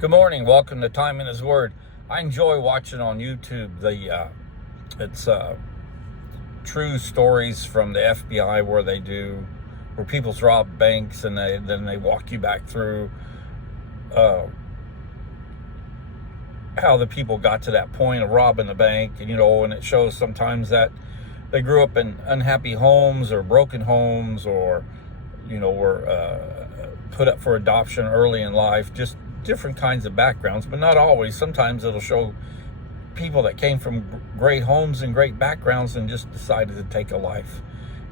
Good morning. Welcome to Time in His Word. I enjoy watching on YouTube it's true stories from the FBI where people's rob banks and then they walk you back through how the people got to that point of robbing the bank, and it shows sometimes that they grew up in unhappy homes or broken homes, or were put up for adoption early in life, just different kinds of backgrounds, but not always. Sometimes it'll show people that came from great homes and great backgrounds and just decided to take a life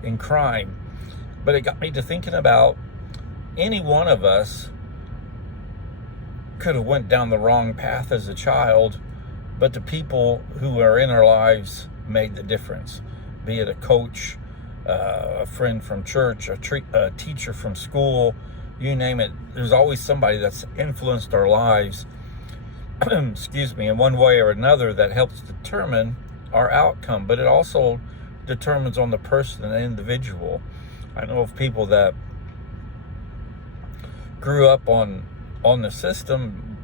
in crime. But it got me to thinking about any one of us could have went down the wrong path as a child, but the people who are in our lives made the difference. Be it a coach, a friend from church, a teacher from school, you name it. There's always somebody that's influenced our lives, excuse me, in one way or another that helps determine our outcome, but it also determines on the person and individual. I know of people that grew up on the system,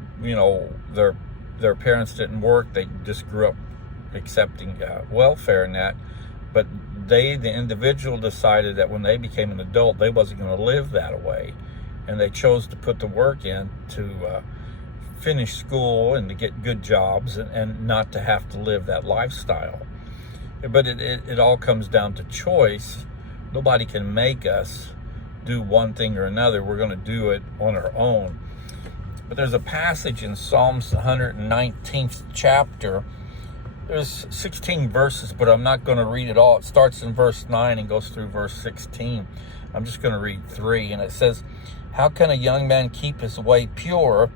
their parents didn't work, they just grew up accepting welfare and that, but the individual decided that when they became an adult, they wasn't going to live that way. And they chose to put the work in to finish school and to get good jobs and not to have to live that lifestyle. But it all comes down to choice. Nobody can make us do one thing or another. We're going to do it on our own. But there's a passage in Psalms 119th chapter. There's 16 verses, but I'm not going to read it all. It starts in verse 9 and goes through verse 16. I'm just going to read 3, and it says, "How can a young man keep his way pure?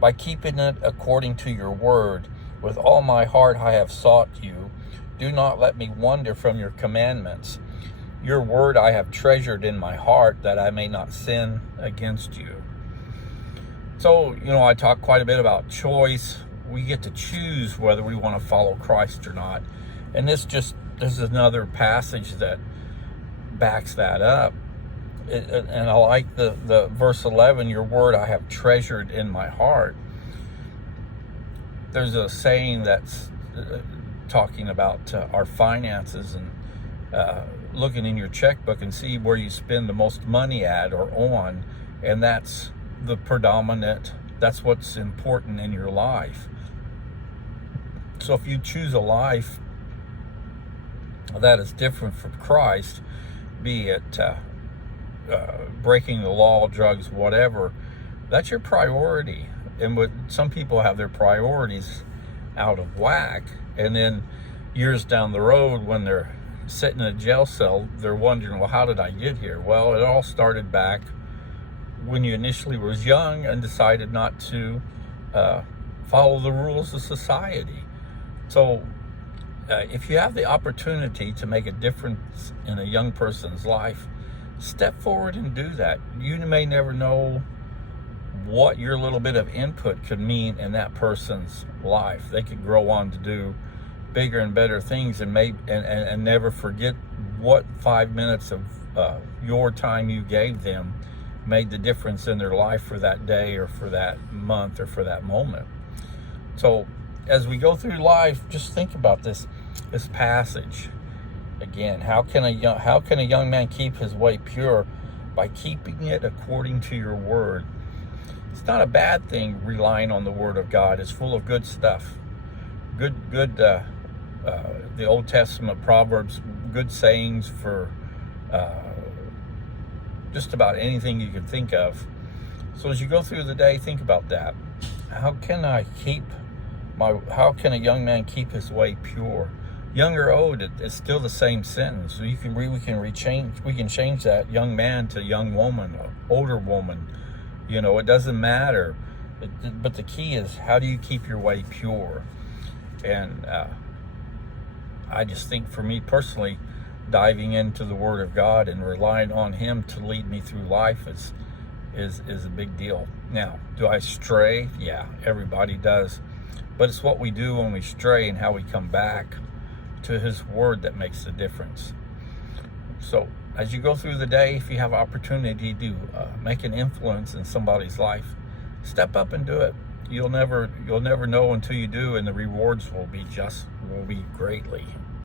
By keeping it according to your word. With all my heart I have sought you. Do not let me wander from your commandments. Your word I have treasured in my heart, that I may not sin against you." So, I talk quite a bit about choice. We get to choose whether we want to follow Christ or not. And there's another passage that backs that up. And I like the verse 11, "Your word I have treasured in my heart." There's a saying that's talking about our finances and looking in your checkbook and see where you spend the most money at or on, and that's that's what's important in your life. So if you choose a life that is different from Christ, be it breaking the law, drugs, whatever, that's your priority. And some people have their priorities out of whack, and then years down the road when they're sitting in a jail cell, they're wondering, well, how did I get here? Well, it all started back when you initially was young and decided not to follow the rules of society. So if you have the opportunity to make a difference in a young person's life, step forward and do that. You may never know what your little bit of input could mean in that person's life. They could grow on to do bigger and better things and never forget what 5 minutes of your time you gave them made the difference in their life for that day or for that month or for that moment. So as we go through life, just think about this passage. Again, how can a young man keep his way pure? By keeping it according to your word. It's not a bad thing relying on the word of God. It's full of good stuff. The Old Testament Proverbs, good sayings for just about anything you can think of. So as you go through the day, think about that. How can a young man keep his way pure? Young or old, it's still the same sentence. So we can change that young man to young woman, or older woman. It doesn't matter. But the key is, how do you keep your way pure? And I just think, for me personally, diving into the Word of God and relying on Him to lead me through life is a big deal. Now, do I stray? Yeah, everybody does. But it's what we do when we stray and how we come back to His word that makes the difference. So as you go through the day, if you have opportunity to make an influence in somebody's life, step up and do it. you'll never know until you do, and the rewards will be greatly.